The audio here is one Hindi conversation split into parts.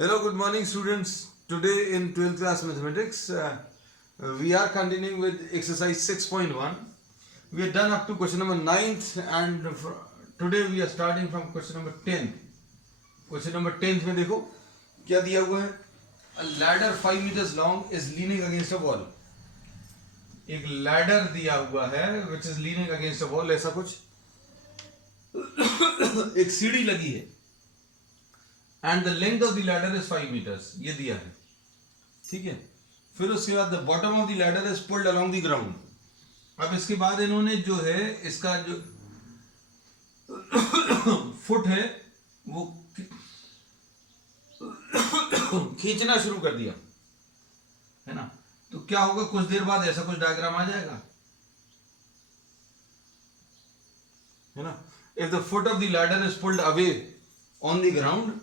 Hello, good morning, students. Today in 12th class mathematics, we are continuing with exercise 6.1. We are done up to question number 9th, and today we are starting from question number 10th. Question number 10th में देखो क्या दिया हुआ है. A ladder 5 meters long is leaning against a wall. एक ladder दिया हुआ है which is leaning against a wall, ऐसा कुछ. एक सीढ़ी लगी है and the length of the ladder is 5 meters, ये दिया है. ठीक है. फिर उसके बाद the bottom of the ladder is pulled along the ground. अब इसके बाद इन्होंने जो है इसका जो फुट है वो खींचना शुरू कर दिया है ना. तो क्या होगा, कुछ देर बाद ऐसा कुछ डायग्राम आ जाएगा है ना. If the foot of the ladder is pulled away on the ground,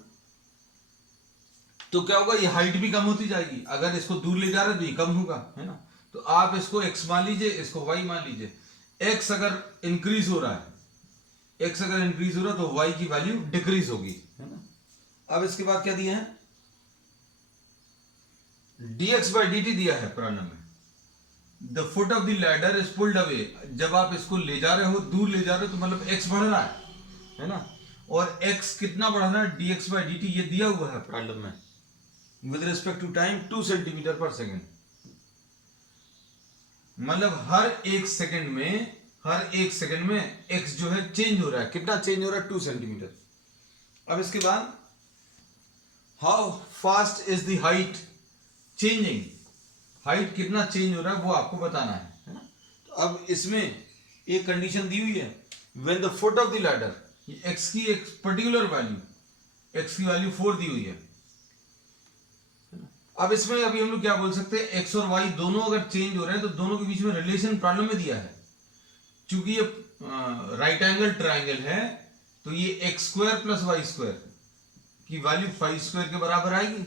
तो क्या होगा, ये हाइट भी कम होती जाएगी. अगर इसको दूर ले जा रहे हैं तो ये कम होगा है ना. तो आप इसको x मान लीजिए, इसको y मान लीजिए. x अगर इंक्रीज हो रहा है, x अगर इंक्रीज हो रहा है तो y की वैल्यू डिक्रीज होगी है ना. अब इसके बाद क्या दिया है, dx by dt दिया है प्रॉब्लम में. The foot of the ladder is pulled away. जब आप इसको ले जा रहे हो, दूर ले जा रहे हो, तो मतलब x बढ़ रहा है ना. और x कितना बढ़ रहा है, dx by dt, ये दिया हुआ है प्रॉब्लम में with respect to time 2 centimetre per second. मतलब हर एक सेकेंड में x जो है चेंज हो रहा है. कितना चेंज हो रहा है, 2 सेंटीमीटर. अब इसके बाद how fast is the height changing. Height कितना चेंज हो रहा है वो आपको बताना है ना. तो अब इसमें एक कंडीशन दी हुई है, when the foot of the ladder, x की एक पर्टिकुलर वैल्यू, x की वैल्यू 4 दी हुई है. अब इसमें अभी हम लोग क्या बोल सकते हैं, x और y दोनों अगर चेंज हो रहे हैं तो दोनों के बीच में रिलेशन प्रॉब्लम में दिया है. क्योंकि ये राइट एंगल ट्राइंगल है, तो ये x square plus Y square की वैल्यू 5 स्क्वायर के बराबर आएगी.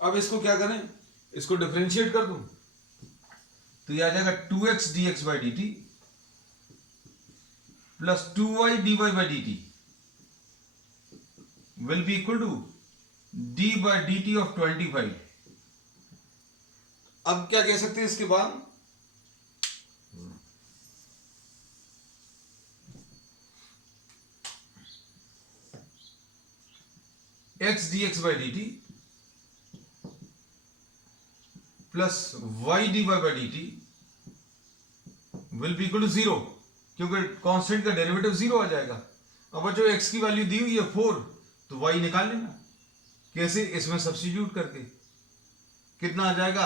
अब इसको क्या करें, इसको डिफरेंशिएट कर दूं तो ये आ जाएगा 2x dx by dt plus 2y dy by dt will be equal to d by dt of 25. अब क्या कह सकते हैं इसके बाद, x dx by dt plus y dy by dt will be equal to 0, क्योंकि कांस्टेंट का डेरिवेटिव 0 आ जाएगा. अब बच्चों x की वैल्यू दी हुई है 4, तो y निकाल लेना. कैसे, इसमें सब्स्टिट्यूट करके कितना आ जाएगा,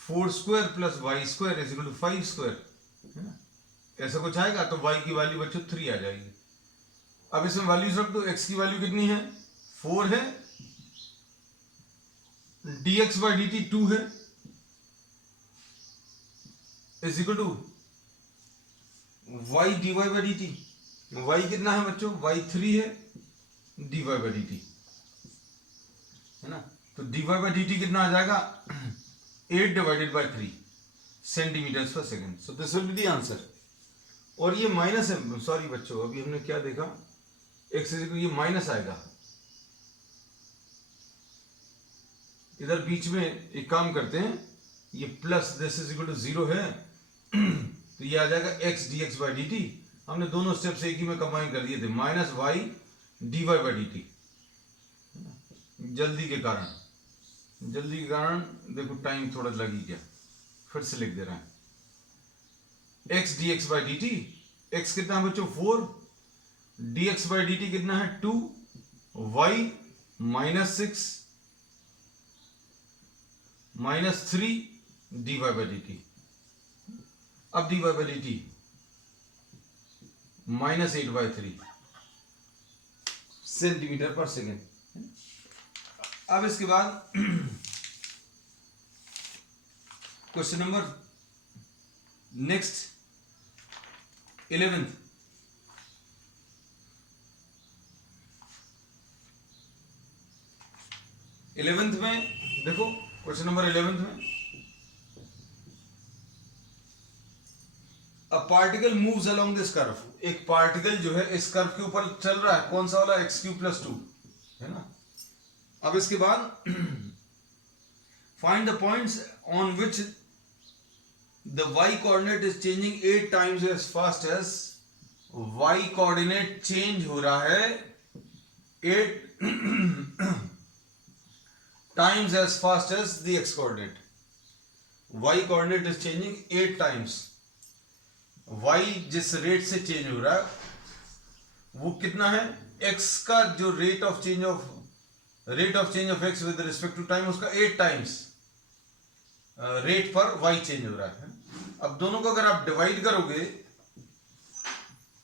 4 square plus Y square is equal to 5 square है ना. ऐसा कुछ आएगा तो y की वैल्यू बच्चों 3 आ जाएगी. अब इसमें वैल्यूज रख दो. x की वैल्यू कितनी है, 4 है, dx by dt 2 है, is equal to y dy by dt. y कितना है बच्चों, y 3 है, dy by dt है ना. तो dy by dt कितना आ जाएगा, 8 डिवाइडेड बाय 3 सेंटीमीटर्स पर second. So this will be the answer. और ये माइनस है, सॉरी बच्चों, अभी हमने क्या देखा, x इज इक्वल, ये माइनस आएगा इधर बीच में. एक काम करते हैं, ये plus this is equal to 0 है तो ये आ जाएगा x dx by dt. हमने दोनों स्टेप्स एक ही में कंबाइन कर दिए थे, minus y dy by dt. जल्दी के कारण देखो टाइम थोड़ा लगी गया, फिर से लिख दे रहा है. x dx by dt, x कितना है बच्चों 4, dx by dt कितना है 2, y minus 6 minus 3 dy by dt. अब dy by dt minus 8/3 centimetre per second. अब इसके बाद क्वेश्चन नंबर नेक्स्ट 11th. में देखो, क्वेश्चन नंबर 11th में, a particle moves along this curve. एक पार्टिकल जो है इस कर्व के ऊपर चल रहा है, कौन सा वाला, x³ + 2 है ना. अब इसके बाद find the points on which the y coordinate is changing 8 times as fast as y coordinate change हो रहा है 8 times as fast as the x coordinate. Y coordinate is changing 8 times. Y जिस रेट से चेंज हो रहा है वो कितना है? x का जो rate of change of x with respect to time उसका 8 टाइम्स रेट पर y चेंज हो रहा है. अब दोनों को अगर आप डिवाइड करोगे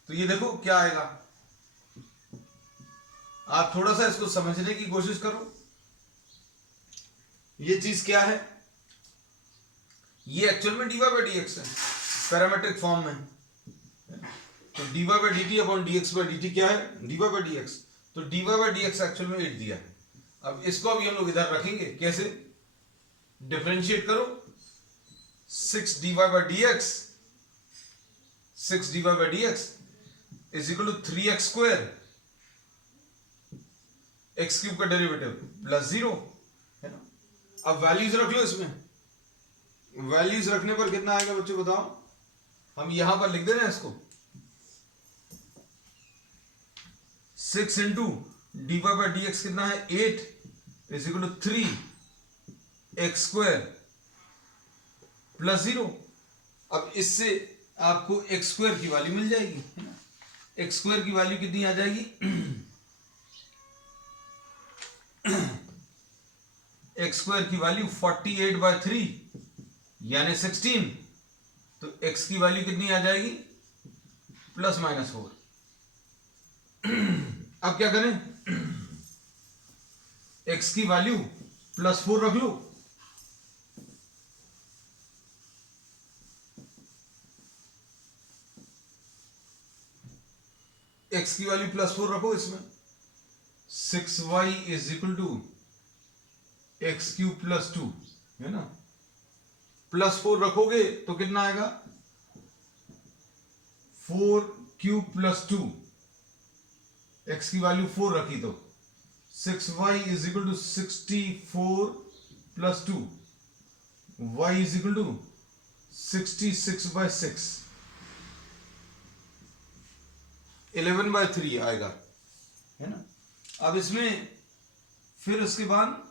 तो ये देखो क्या आएगा. आप थोड़ा सा इसको समझने की कोशिश करो. ये चीज क्या है? ये एक्चुअल में dy by dx है पैरामेट्रिक फॉर्म में. तो dy by dt upon dx by dt क्या है? dy by dx. तो dy by dx एक्चुअल में 8 दिया है. अब इसको अभी हम लोग इधर रखेंगे. कैसे? डिफरेंशिएट करो. 6 dy by dx 6 dy by dx is equal to 3x square. x cube का डेरिवेटिव प्लस 0 है ना. अब वैल्यूज रख लो. इसमें वैल्यूज रखने पर कितना आएगा बच्चों बताओ. हम यहां पर लिख दे रहे हैं इसको. 6 into D Y by D X कितना है? 8 is equal to 3x square plus 0. अब इससे आपको x स्क्वायर की वैल्यू मिल जाएगी है ना. x स्क्वायर की वैल्यू कितनी आ जाएगी? x स्क्वायर की वैल्यू 48/3 यानी 16. तो x की वैल्यू कितनी आ जाएगी? Plus minus 4. अब क्या करें? x की वैल्यू प्लस 4 रख लो. x की वैल्यू प्लस 4 रखो. इसमें 6y is equal to X cube plus 2 है ना. प्लस 4 रखोगे तो कितना आएगा? 4 क्यूब प्लस 2. एक्स की वैल्यू 4 रखी तो 6y is equal to 64 plus 2. y is equal to 66/6. 11/3 आएगा है ना. अब इसमें फिर उसके बाद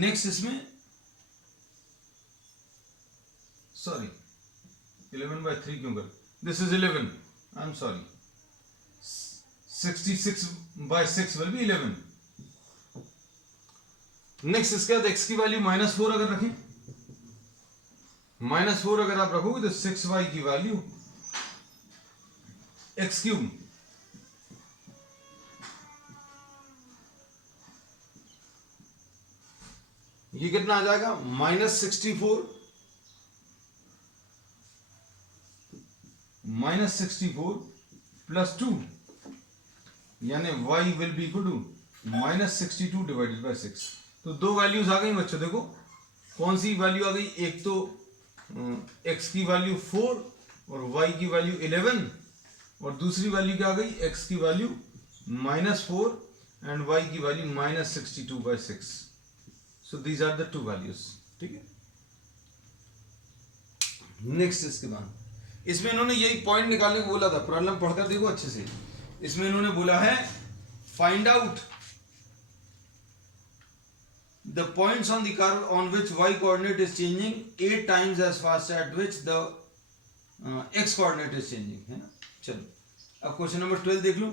नेक्स्ट इसमें सॉरी 11/3 क्यों कर? This is 11. I am sorry. 66/6 will be 11. Next इसके बाद x की वैल्यू -4 अगर रखें. -4 अगर आप रखोगे तो 6y की वैल्यू x क्यूब ये कितना आ जाएगा? -64 प्लस 2 यानी y will be equal to -62 divided by 6. तो दो वैल्यूज आ गई बच्चों. देखो कौन सी वैल्यू आ गई? एक तो x की वैल्यू 4 और y की वैल्यू 11 और दूसरी वैल्यू क्या आ गई? x की वैल्यू -4 एंड y की value -62/6. So these are the two values. ठीक है. नेक्स्ट इसके बाद इसमें इन्होंने यही पॉइंट निकालने को बोला था. प्रॉब्लम पढ़कर देखो अच्छे से. इसमें इन्होंने बोला है find out the points on the curve on which y coordinate is changing 8 times as fast at which the x coordinate is changing है ना. चलो अब क्वेश्चन नंबर 12 देख लो.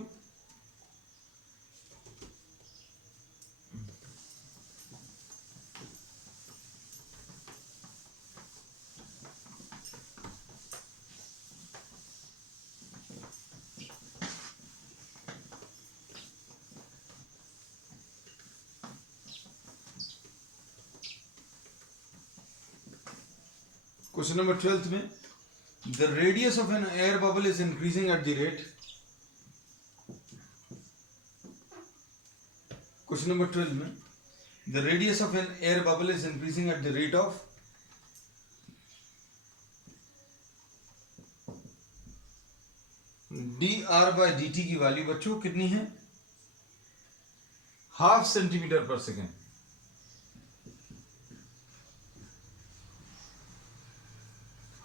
क्वेश्चन नंबर 12 में the radius of an air bubble is increasing at the rate. Question number 12 में the radius of an air bubble is increasing at the rate of dr/dt की वैल्यू बच्चों कितनी है? Half centimetre per second.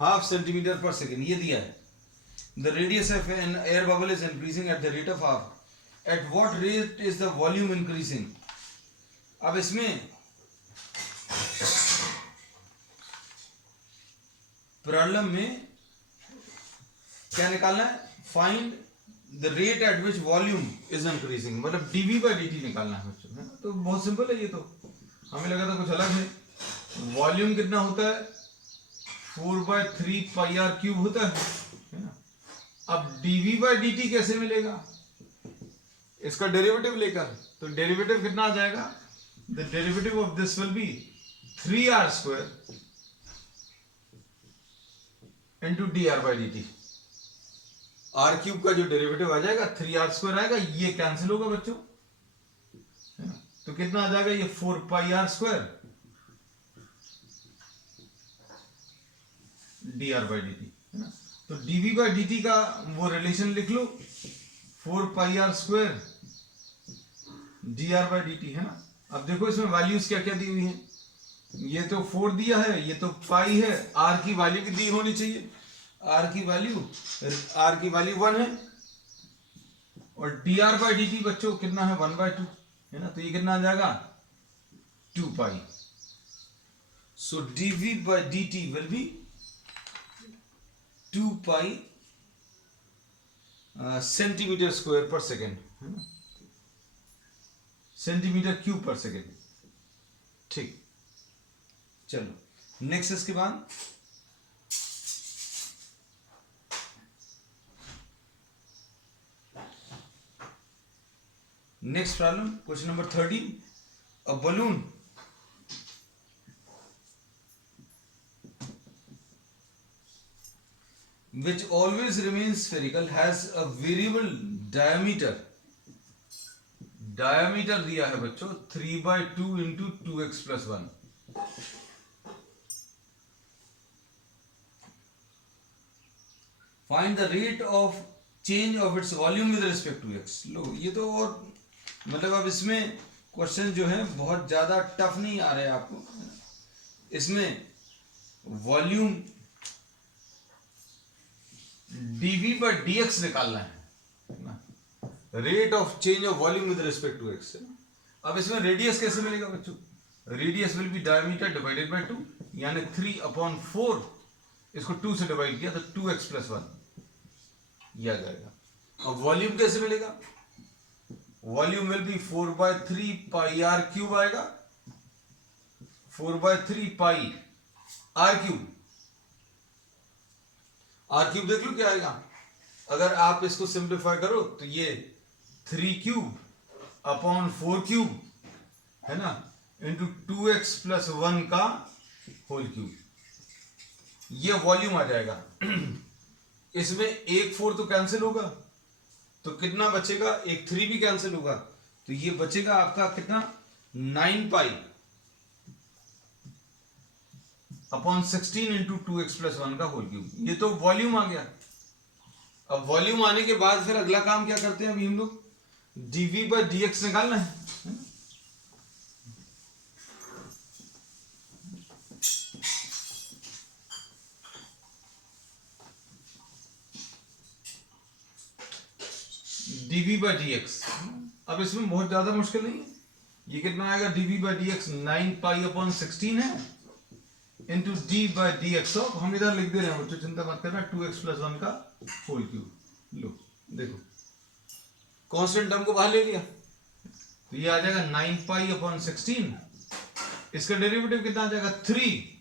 Half centimetre per second ये दिया है। The radius of an air bubble is increasing at the rate of half, at what rate is the volume increasing? अब इसमें प्रॉब्लम में क्या निकालना है? Find the rate at which volume is increasing, मतलब dv/dt निकालना है बच्चों, है ना? तो बहुत सिंपल है ये तो, हमें लगा था कुछ अलग है। वॉल्यूम कितना होता है? 4/3 पाई आर क्यूब होता है ना? अब dv/dt कैसे मिलेगा? इसका डेरिवेटिव लेकर, तो डेरिवेटिव कितना आ जाएगा? The derivative of this will be 3r² into dr/dt। R cube का जो डेरिवेटिव आ जाएगा 3r² आएगा, ये कैंसिल होगा बच्चों, है ना? तो कितना आ जाएगा ये 4πr² dr/dt, है ना? तो dv/dt का वो रिलेशन लिख लो, 4πr² dr/dt, है ना? अब देखो इसमें वैल्यूज क्या क्या दी हुई हैं। ये तो 4 दिया है, ये तो पाई है, आर की वैल्यू की दी होनी चाहिए। आर की वैल्यू 1 है, और dr/dt बच्चों कितना है? 1/2, है ना? तो ये कितना आ जाएगा? 2 pi. So dv/dt will be 2 pi centimetre square per second, है ना? Centimetre cube per second. ठीक, चलो नेक्स्ट इसके बाद next problem, question number 13। A balloon which always remains spherical has a variable diameter। Diameter दिया है बच्चों 3/2 into 2x + 1। Find the rate of change of its volume with respect to x। लो ये तो, और मतलब अब इसमें क्वेश्चन जो है बहुत ज्यादा टफ नहीं आ रहे हैं आपको। इसमें वॉल्यूम dv/dx निकालना है ना, rate of change of volume with respect to x। अब इसमें रेडियस कैसे मिलेगा बच्चों? Radius will be diameter divided by 2, यानी 3/4, इसको 2 से डिवाइड किया तो 2x + 1 ये आ जाएगा। अब वॉल्यूम कैसे मिलेगा? Volume will be 4/3 pi r cube आएगा, 4/3 pi r cube. R cube देख लो क्या आएगा, अगर आप इसको सिंप्लीफाई करो तो ये 3³/4³ है ना, इंटू 2x + 1 का होल क्यूब, ये वॉल्यूम आ जाएगा। इसमें 1 4 तो कैंसिल होगा, तो कितना बचेगा? एक 3 भी कैंसिल होगा, तो ये बचेगा आपका कितना? 9π/16 इंटू 2x + 1 का होल क्यूब। ये तो वॉल्यूम आ गया। अब वॉल्यूम आने के बाद फिर अगला काम क्या करते हैं अभी हम लोग? dv/dx निकालना है। dv/dx, अब इसमें बहुत ज्यादा मुश्किल नहीं है। ये कितना आएगा? dv/dx 9π/16 है इंटू d/dx ऑफ, हम इधर लिख दे रहे हैं बच्चों, चिंता मत करना, 2x + 1 का होल क्यूब। लो देखो, कांस्टेंट टर्म को बाहर ले लिया तो ये आ जाएगा 9π/16, इसका डेरिवेटिव कितना आ जाएगा? 3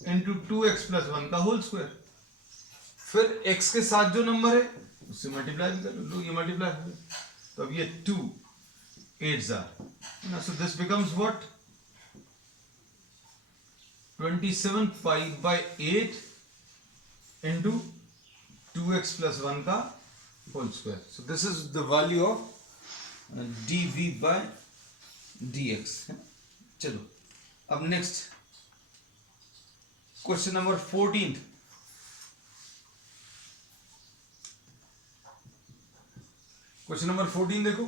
इंटू 2x + 1 का होल स्क्वायर। फिर x के साथ जो नंबर है उससे मल्टीप्लाई भी कर लो, ये मल्टीप्लाई हो गया, तो अब ये 2 8s are, so this becomes what? 27π/8 into 2x + 1 का whole square. So this is the value of dv/dx। चलो अब next question number 14। Question number 14 देखो।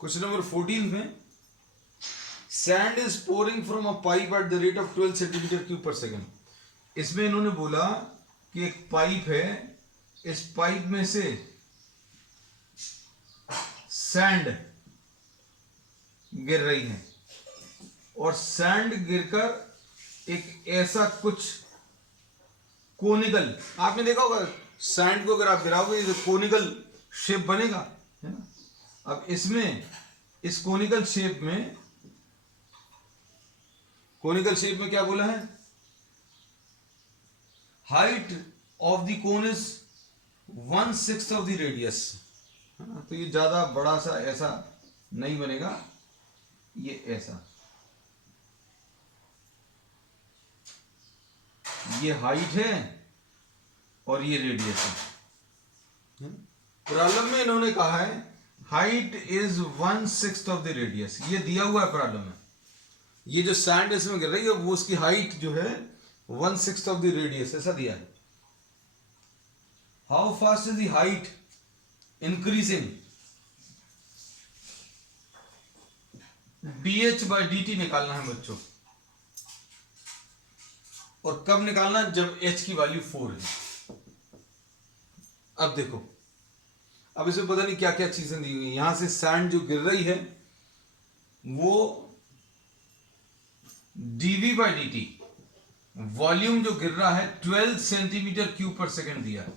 क्वेश्चन नंबर 14 में sand is pouring from a pipe at the rate of 12 centimetre cube per second. इसमें इन्होंने बोला कि एक पाइप है, इस पाइप में से सैंड गिर रही है और सैंड गिरकर एक ऐसा कुछ कोनिकल, आपने देखा होगा सैंड को अगर आप गिराओगे तो कोनिकल शेप बनेगा, है ना। अब इसमें इस कोनिकल शेप में क्या बोला है, height of the cone is 1/6 of the radius, है ना। तो ये ज्यादा बड़ा सा ऐसा नहीं बनेगा, ये ऐसा, ये हाइट है और ये रेडियस है। प्रॉब्लम में इन्होंने कहा है height is 1/6 of the radius, ये दिया हुआ है प्रॉब्लम में। ये जो सैंड इसमें गिर रही है वो उसकी हाइट जो है 1/6 ऑफ द रेडियस ऐसा दिया है। How fast is the height increasing, dh by dt निकालना है बच्चों, और कब निकालना, जब h की वैल्यू 4 है। अब देखो, अब इसमें पता नहीं क्या क्या चीजें दी हुई, यहां से सैंड जो गिर रही है वो dv by dt, वॉल्यूम जो गिर रहा है 12 सेंटीमीटर क्यूब पर सेकेंड दिया है,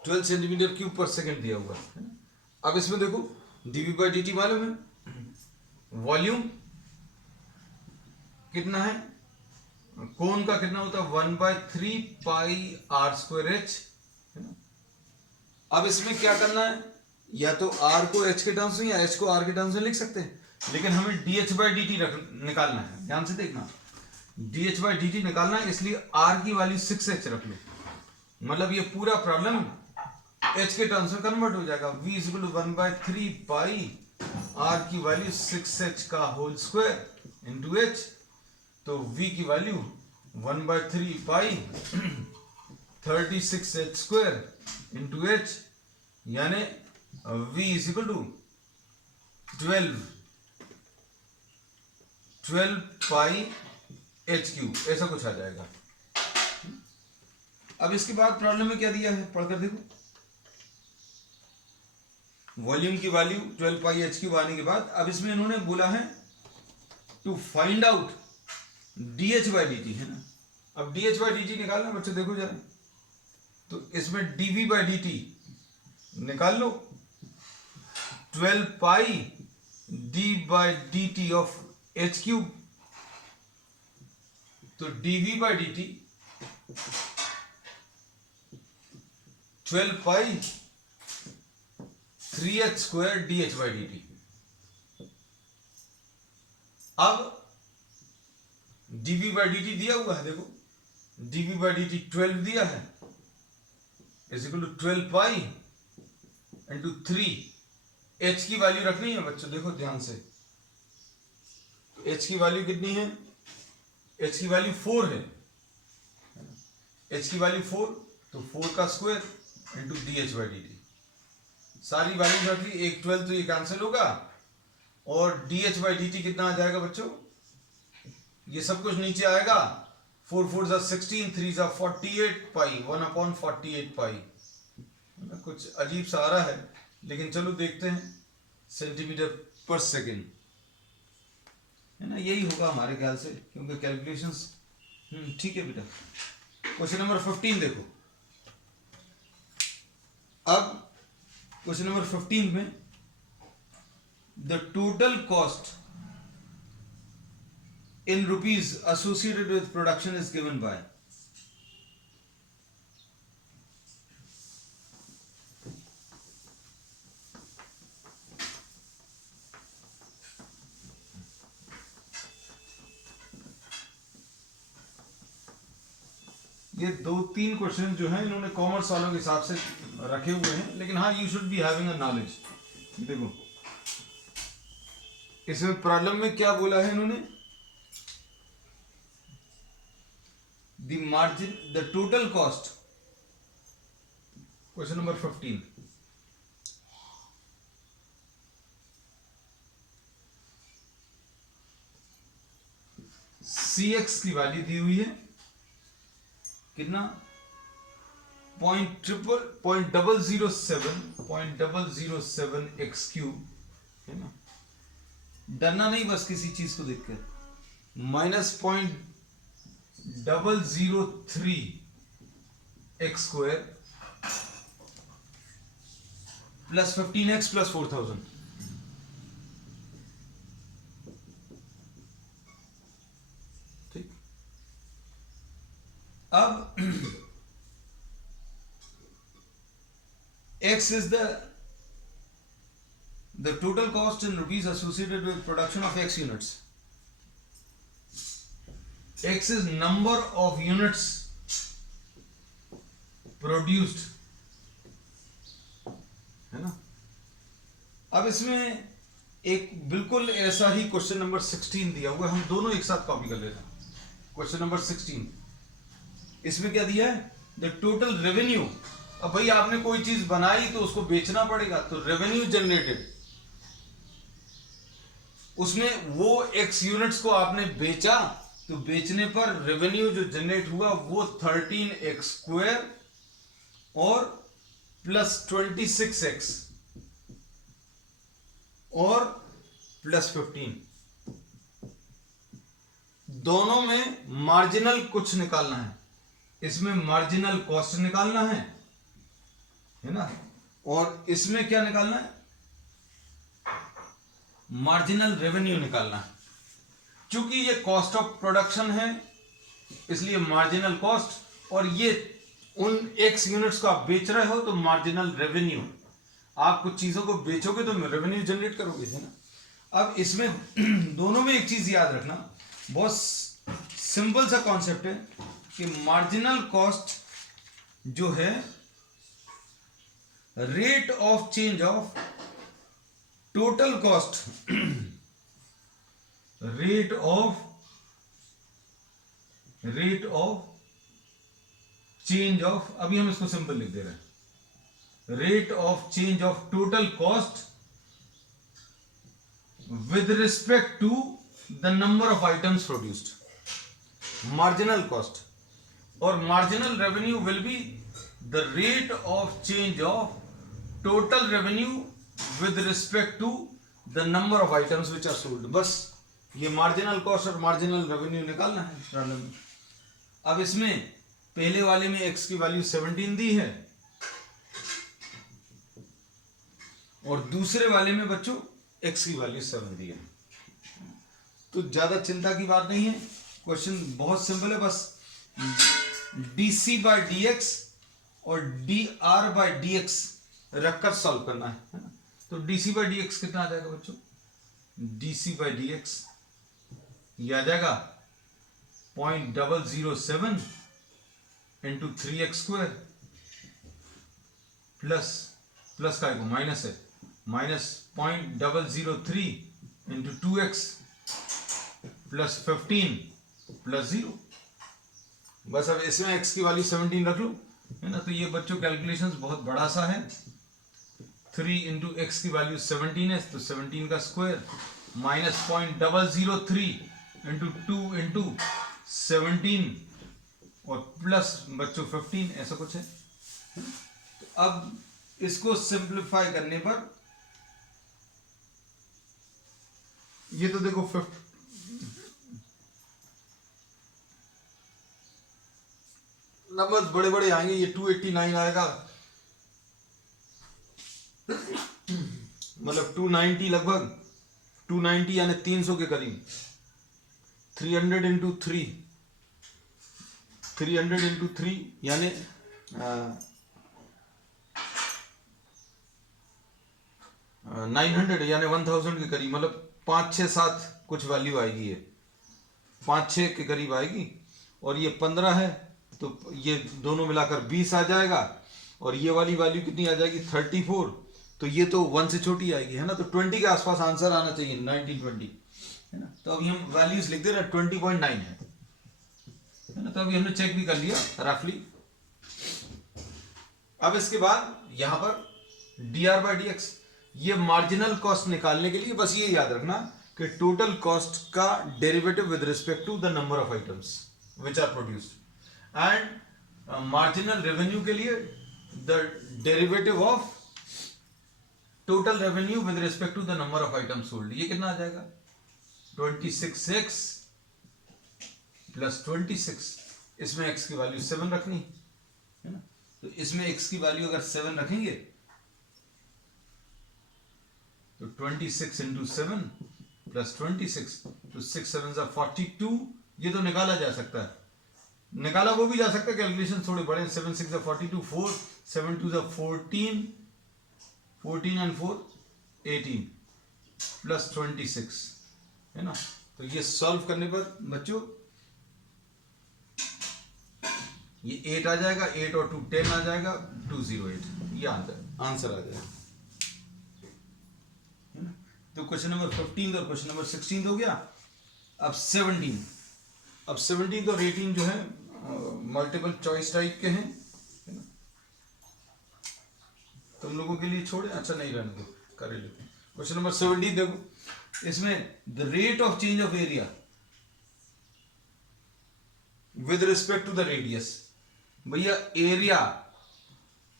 12 सेंटीमीटर क्यूब पर सेकेंड दिया हुआ है। अब इसमें देखो dv by dt मालूम है, वॉल्यूम कितना है, कोन का कितना होता है 1/3 पाई r² h, है ना। अब इसमें क्या करना है, या तो r को h के टर्म्स में या h को r के टर्म्स में लिख सकते हैं, लेकिन हमें dh by dt निकालना है, ध्यान से देखना, dh by dt निकालना है, इसलिए r की वैल्यू 6h रख लो, मतलब ये पूरा प्रॉब्लम h के टर्म्स में कन्वर्ट हो जाएगा। v is equal to 1/3 pi r की वैल्यू 6h का होल स्क्वायर इंटू h, तो v की value 1/3 pi 36h square into h, यानी v is equal to 12 pi h cube, ऐसा कुछ आ जाएगा। अब इसके बाद प्रॉब्लम में क्या दिया है पढ़कर देखो, वॉल्यूम की वैल्यू 12 पाई h क्यूब आने के बाद अब इसमें इन्होंने बोला है to find out dh by dt, है ना। अब dh by dt निकालना बच्चों, देखो जरा, तो इसमें dv by dt निकाल लो, 12 पाई d by dt of h cube, तो dv by dt 12 pi 3h square dh by dt। अब dv by dt दिया हुआ है, देखो dv by dt 12 दिया है, is equal to 12 pi into 3, h की वैल्यू रखनी है बच्चों, देखो ध्यान से, तो h की वैल्यू कितनी है, h की वैल्यू 4 है, h की वैल्यू 4, तो 4 का square into dh by dt, सारी वैल्यू रख ली, एक 12 तो ये कैंसिल होगा, और dh by dt कितना आ जाएगा बच्चों, ये सब कुछ नीचे आएगा, 4 4 16, 3 48 पाई, 1/48 पाई, कुछ अजीब सा आ रहा है, लेकिन चलो देखते हैं, सेंटीमीटर पर सेकेंड, है ना, यही होगा हमारे ख्याल से, क्योंकि कैलकुलेशंस ठीक है बेटा। क्वेश्चन नंबर 15 देखो, अब क्वेश्चन नंबर 15 में the total cost in rupees associated with production is given by, ये 2-3 क्वेश्चन जो हैं इन्होंने कॉमर्स वालों के हिसाब से रखे हुए हैं, लेकिन हाँ you should be having a knowledge. देखो इसमें प्रॉब्लम में क्या बोला है इन्होंने, the margin the total cost, question number 15, CX की वैल्यू दी हुई है कितना, 0.007 x क्यूब है ना, डरना नहीं बस किसी चीज को देखकर, -0.003 x square plus 15x plus 4000, ठीक। अब x is the total cost in rupees associated with production of x units. X is number of units produced, है ना। अब इसमें एक बिल्कुल ऐसा ही क्वेश्चन नंबर 16 दिया हुआ है, हम दोनों एक साथ कॉपी कर लेते हैं। क्वेश्चन नंबर 16, इसमें क्या दिया है, द टोटल रेवेन्यू। अब भाई आपने कोई चीज बनाई तो उसको बेचना पड़ेगा, तो रेवेन्यू जनरेटेड, उसमें वो x यूनिट्स को आपने बेचा, तो बेचने पर रेवेन्यू जो जनरेट हुआ वो 13x स्क्वायर और प्लस 26x और प्लस 15, दोनों में मार्जिनल कुछ निकालना है, इसमें मार्जिनल कॉस्ट निकालना है ना, और इसमें क्या निकालना है, मार्जिनल रेवेन्यू निकालना है। चूंकि ये कॉस्ट ऑफ प्रोडक्शन है इसलिए मार्जिनल कॉस्ट, और ये उन एक्स यूनिट्स को आप बेच रहे हो तो मार्जिनल रेवेन्यू, आप कुछ चीजों को बेचोगे तो रेवेन्यू जनरेट करोगे, है ना। अब इसमें दोनों में एक चीज याद रखना, बहुत सिंपल सा कॉन्सेप्ट है कि मार्जिनल कॉस्ट जो है rate of change of total cost, rate of change of, अभी हम इसको सिंपल लिख दे रहे हैं, rate of change of total cost with respect to the number of items produced, marginal cost. और marginal revenue will be the rate of change of total revenue with respect to the number of items which are sold. बस ये मार्जिनल कॉस्ट और मार्जिनल रेवेन्यू निकालना है प्रॉब्लम में। अब इसमें पहले वाले में x की वैल्यू 17 दी है और दूसरे वाले में बच्चों x की वैल्यू 7 दी है, तो ज्यादा चिंता की बात नहीं है, क्वेश्चन बहुत सिंपल है, बस dc बाय dx और dr बाय dx रखकर सॉल्व करना है ना। तो dc बाय dx कितना आ जाएगा बच्चों, dc बाय dx ये आ जाएगा 0.007 इंटू 3x स्क्वायर प्लस का को माइनस है, minus 0.003 into 2x plus 15 plus 0। बस अब इसमें x की वैल्यू 17 रख लो, है ना। तो ये बच्चों कैलकुलेशंस बहुत बड़ा सा है, 3 इंटू एक्स की वैल्यू 17 है तो 17 का स्क्वायर माइनस 0.003 इंटू 2 इंटू 17 और प्लस बच्चों 15, ऐसा कुछ है। तो अब इसको सिंप्लीफाई करने पर ये तो देखो नंबर्स बड़े बड़े आएंगे, ये 289 आएगा, मतलब 290 लगभग 290 यानी 300 के करीब, 300 इंटू 3 यानी 900 यानी 1000 के करीब, मतलब 5 6 7 कुछ वैल्यू आएगी, ये 5 6 के करीब आएगी, और ये 15 है तो ये दोनों मिलाकर 20 आ जाएगा, और ये वाली वैल्यू कितनी आ जाएगी 34, तो ये तो 1 से छोटी आएगी, है ना। तो 20 के आसपास आंसर आना चाहिए, 1920, है ना। तो अभी हम वैल्यूज लिख दे रहे हैं, 20.9 है ना। तो अभी हमने चेक भी कर लिया रफली। अब इसके बाद यहां पर dr/dx, ये मार्जिनल कॉस्ट निकालने के लिए बस ये याद रखना कि टोटल कॉस्ट का derivative with respect to the number of items which are produced, and marginal revenue के लिए the derivative of total revenue with respect to the number of items sold. ये कितना आ जाएगा, 26x प्लस 26, इसमें x की वैल्यू 7 रखनी है ना। तो इसमें x की वैल्यू अगर 7 रखेंगे तो 26 इंटू 7 प्लस 26, तो 6 7 42, ये तो निकाला जा सकता है, निकाला वो भी जा सकता है, कैलकुलेशन थोड़े बड़े, 7 6 42, 4 7 2 14, 14 and 4 18 प्लस 26, है ना। तो ये सॉल्व करने पर बच्चों ये 8 आ जाएगा, 8 और 2 10 आ जाएगा, 208, ये आंसर आ जाएगा, है ना। तो क्वेश्चन नंबर 15 और क्वेश्चन नंबर 16 हो गया। अब 17, अब 17 और 18 जो है मल्टीपल चॉइस टाइप के हैं, है ना। तुम लोगों के लिए छोड़े, अच्छा नहीं रहने दो, कर लो। क्वेश्चन नंबर 17 देखो, इसमें the rate of change of area with respect to the radius. भैया एरिया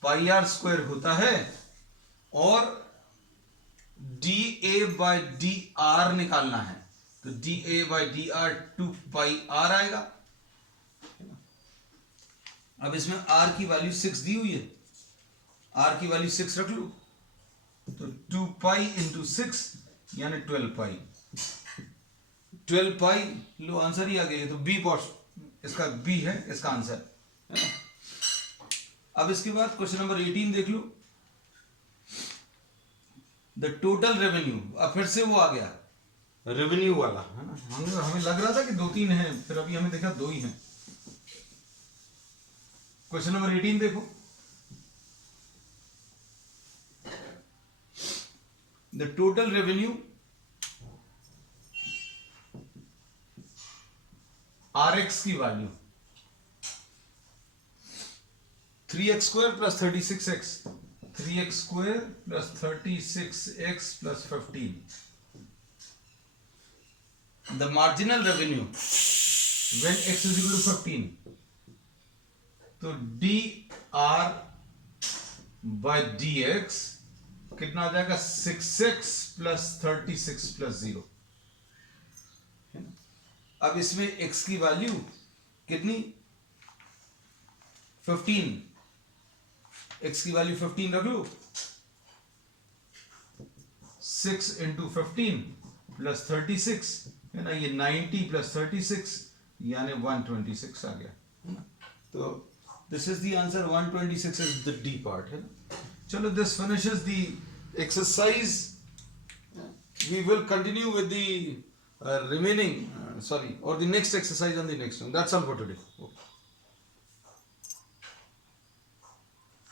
पाई आर स्क्वायर होता है और d a by d r निकालना है, तो d a by d r 2 pi r आएगा। अब इसमें आर की वैल्यू 6 दी हुई है, आर की वैल्यू 6 रख लो, तो 2 पाई इंटू 6 यानी 12 पाई, 12 पाई लो, आंसर ही आ गया। तो बी पॉट इसका बी है इसका आंसर, है ना। अब इसके बाद क्वेश्चन नंबर 18 देख लो, द टोटल रेवेन्यू। अब फिर से वो आ गया रेवेन्यू वाला, है ना। हमें लग रहा था कि 2-3 हैं, फिर अभी हमें देखा 2 ही हैं। क्वेश्चन नंबर 18 देखो, द टोटल रेवेन्यू RX की value 3x square plus 36x, 3x square plus 36x plus 15, the marginal revenue when x is equal to 15, तो dr बाय dx कितना आ जाएगा, 6x प्लस 36 प्लस 0। अब इसमें x की वैल्यू कितनी, 15, x की वैल्यू 15 रख लो, 6 इंटू 15 प्लस 36, है ना। ये 90 प्लस 36 यानी 126 आ गया, है ना। तो this is the answer, 126 is the d part, है ना। चलो, this finishes the exercise. We will continue with the remaining or the next exercise on the next one. That's all for today. Okay.